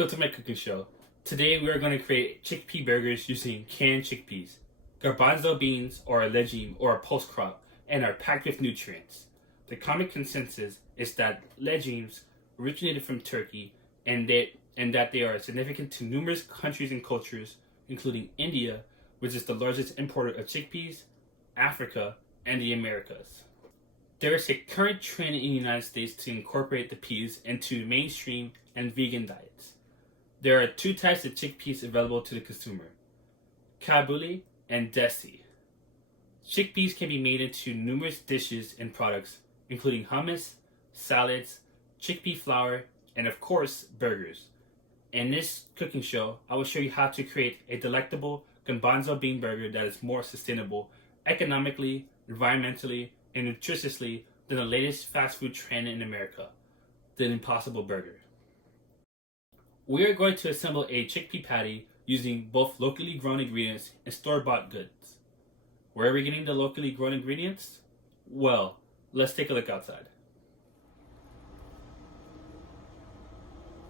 Welcome to my cooking show. Today we are going to create chickpea burgers using canned chickpeas. Garbanzo beans are a legume or a pulse crop and are packed with nutrients. The common consensus is that legumes originated from Turkey and that they are significant to numerous countries and cultures, including India, which is the largest importer of chickpeas, Africa, and the Americas. There is a current trend in the United States to incorporate the peas into mainstream and vegan diets. There are two types of chickpeas available to the consumer: kabuli and desi. Chickpeas can be made into numerous dishes and products, including hummus, salads, chickpea flour, and of course, burgers. In this cooking show, I will show you how to create a delectable garbanzo bean burger that is more sustainable economically, environmentally, and nutritiously than the latest fast food trend in America, the Impossible Burger. We are going to assemble a chickpea patty using both locally grown ingredients and store-bought goods. Where are we getting the locally grown ingredients? Well, let's take a look outside.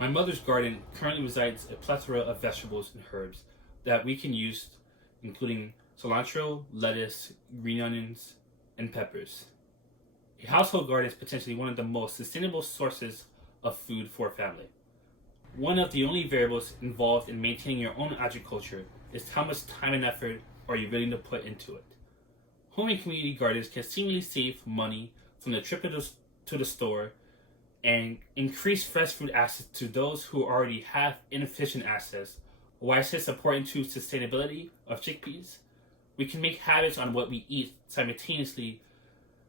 My mother's garden currently resides a plethora of vegetables and herbs that we can use, including cilantro, lettuce, green onions, and peppers. A household garden is potentially one of the most sustainable sources of food for a family. One of the only variables involved in maintaining your own agriculture is how much time and effort are you willing to put into it. Home and community gardens can seemingly save money from the trip to the store and increase fresh food access to those who already have inefficient access. Why is this important to sustainability of chickpeas? We can make habits on what we eat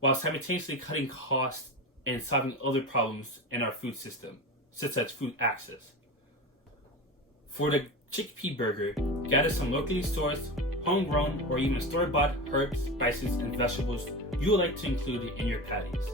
while simultaneously cutting costs and solving other problems in our food system, such as food access. For the chickpea burger, gather some locally sourced, homegrown, or even store-bought herbs, spices, and vegetables you would like to include in your patties.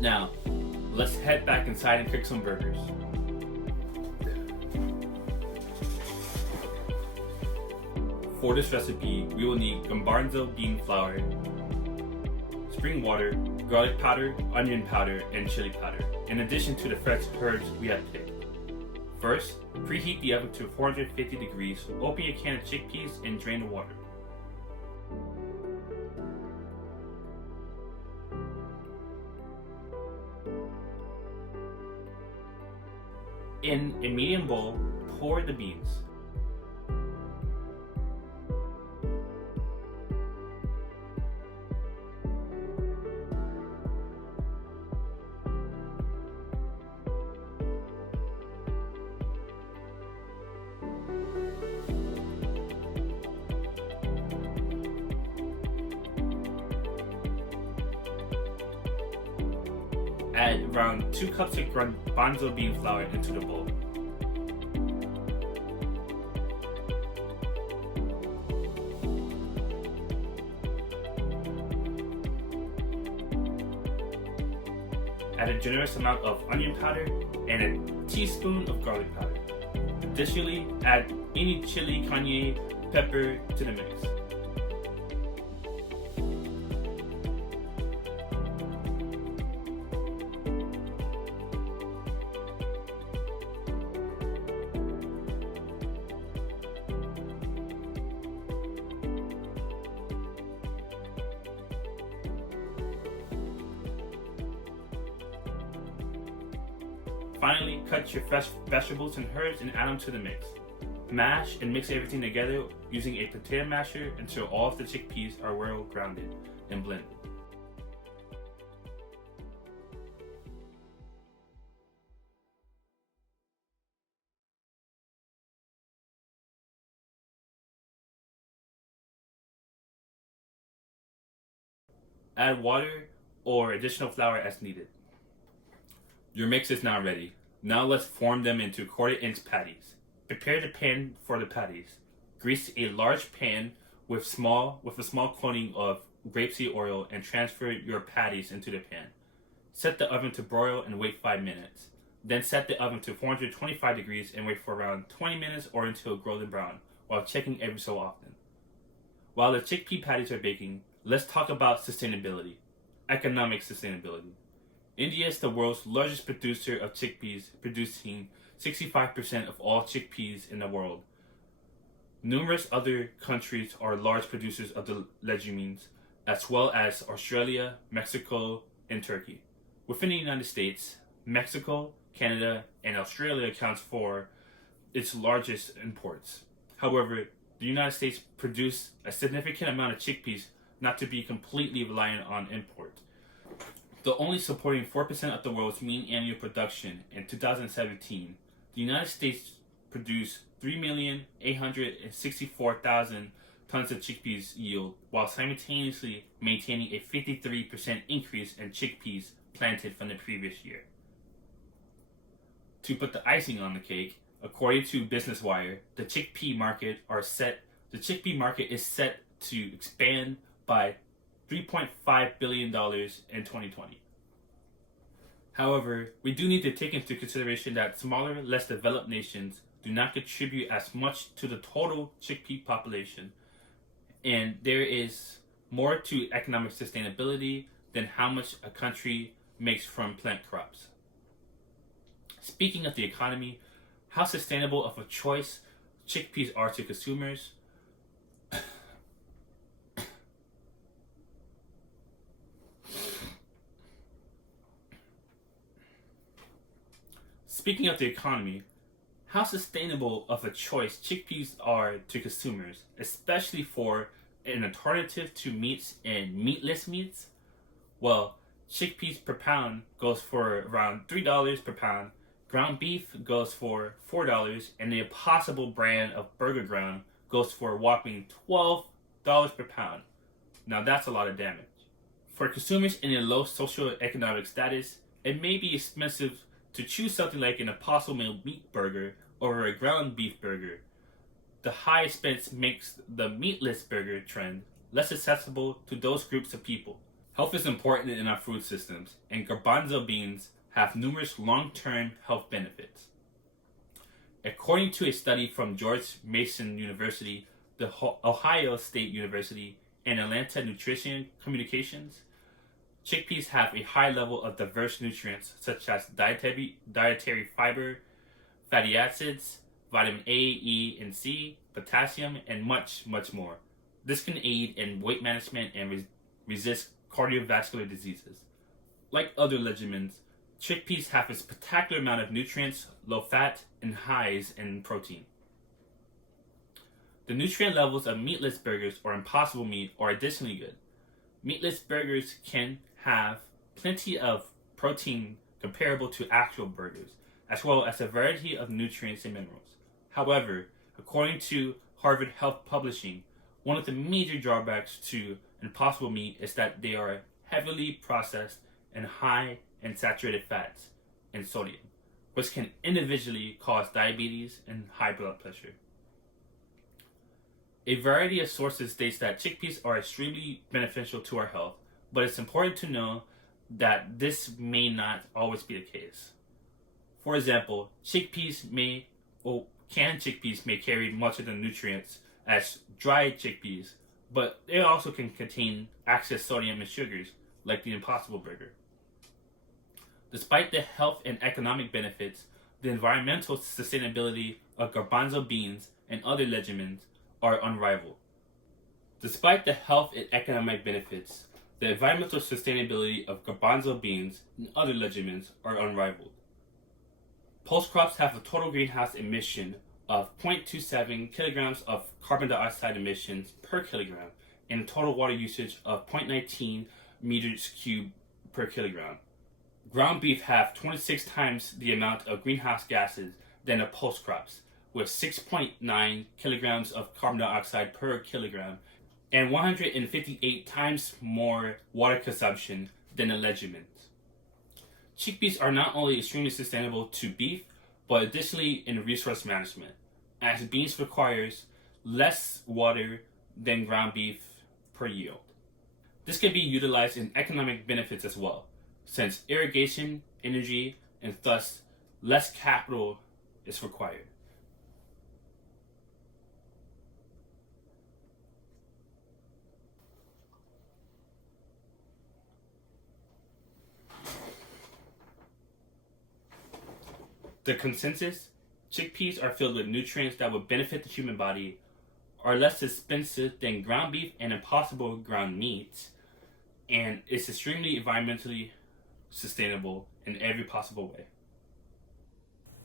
Now, let's head back inside and cook some burgers. For this recipe, we will need garbanzo bean flour, spring water, garlic powder, onion powder, and chili powder, in addition to the fresh herbs we have picked. First, preheat the oven to 450 degrees, open your can of chickpeas, and drain the water. In a medium bowl, pour the beans. Add around 2 cups of garbanzo bean flour into the bowl. Add a generous amount of onion powder and a teaspoon of garlic powder. Additionally, add any chili, cayenne pepper to the mix. Finally, cut your fresh vegetables and herbs and add them to the mix. Mash and mix everything together using a potato masher until all of the chickpeas are well grounded and blended. Add water or additional flour as needed. Your mix is now ready. Now let's form them into 1/4-inch patties. Prepare the pan for the patties. Grease a large pan with a small coating of grapeseed oil and transfer your patties into the pan. Set the oven to broil and wait 5 minutes. Then set the oven to 425 degrees and wait for around 20 minutes or until golden brown, while checking every so often. While the chickpea patties are baking, let's talk about sustainability. Economic sustainability. India is the world's largest producer of chickpeas, producing 65% of all chickpeas in the world. Numerous other countries are large producers of the legumes, as well as Australia, Mexico, and Turkey. Within the United States, Mexico, Canada, and Australia accounts for its largest imports. However, the United States produce a significant amount of chickpeas not to be completely reliant on import. Though only supporting 4% of the world's mean annual production in 2017, the United States produced 3,864,000 tons of chickpeas yield, while simultaneously maintaining a 53% increase in chickpeas planted from the previous year. To put the icing on the cake, according to Business Wire, the chickpea market is set to expand by $3.5 billion in 2020. However, we do need to take into consideration that smaller, less developed nations do not contribute as much to the total chickpea population, and there is more to economic sustainability than how much a country makes from plant crops. Speaking of the economy, how sustainable of a choice chickpeas are to consumers. Speaking of the economy, how sustainable of a choice chickpeas are to consumers, especially for an alternative to meats and meatless meats? Well, chickpeas per pound goes for around $3 per pound, ground beef goes for $4, and the Impossible brand of burger ground goes for a whopping $12 per pound. Now that's a lot of damage. For consumers in a low socioeconomic status, it may be expensive to choose something like an Impossible meat burger over a ground beef burger. The high expense makes the meatless burger trend less accessible to those groups of people. Health is important in our food systems, and garbanzo beans have numerous long-term health benefits. According to a study from George Mason University, the Ohio State University, and Atlanta Nutrition Communications, chickpeas have a high level of diverse nutrients such as dietary fiber, fatty acids, vitamin A, E, and C, potassium, and much, much more. This can aid in weight management and resist cardiovascular diseases. Like other legumes, chickpeas have a spectacular amount of nutrients, low fat, and highs in protein. The nutrient levels of meatless burgers or Impossible meat are additionally good. Meatless burgers can have plenty of protein comparable to actual burgers, as well as a variety of nutrients and minerals. However, according to Harvard Health Publishing, one of the major drawbacks to Impossible meat is that they are heavily processed and high in saturated fats and sodium, which can individually cause diabetes and high blood pressure. A variety of sources states that chickpeas are extremely beneficial to our health, but it's important to know that this may not always be the case. For example, canned chickpeas may carry much of the nutrients as dried chickpeas, but they also can contain excess sodium and sugars, like the Impossible burger. Despite the health and economic benefits, the environmental sustainability of garbanzo beans and other legumes are unrivaled. Despite the health and economic benefits, the environmental sustainability of garbanzo beans and other legumes are unrivaled. Pulse crops have a total greenhouse emission of 0.27 kilograms of carbon dioxide emissions per kilogram and a total water usage of 0.19 meters cubed per kilogram. Ground beef have 26 times the amount of greenhouse gases than the pulse crops, with 6.9 kilograms of carbon dioxide per kilogram and 158 times more water consumption than a legume. Chickpeas are not only extremely sustainable to beef, but additionally in resource management, as beans requires less water than ground beef per yield. This can be utilized in economic benefits as well, since irrigation, energy, and thus less capital is required. The consensus: chickpeas are filled with nutrients that would benefit the human body, are less expensive than ground beef and impossible ground meat, and it's extremely environmentally sustainable in every possible way.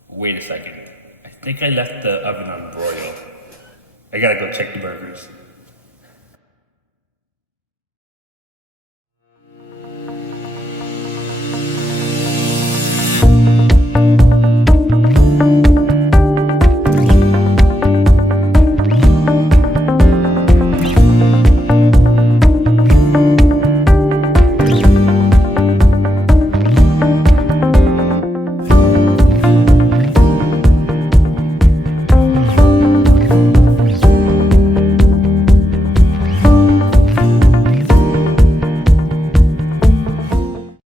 Wait a second. I think I left the oven on broiled. I gotta go check the burgers.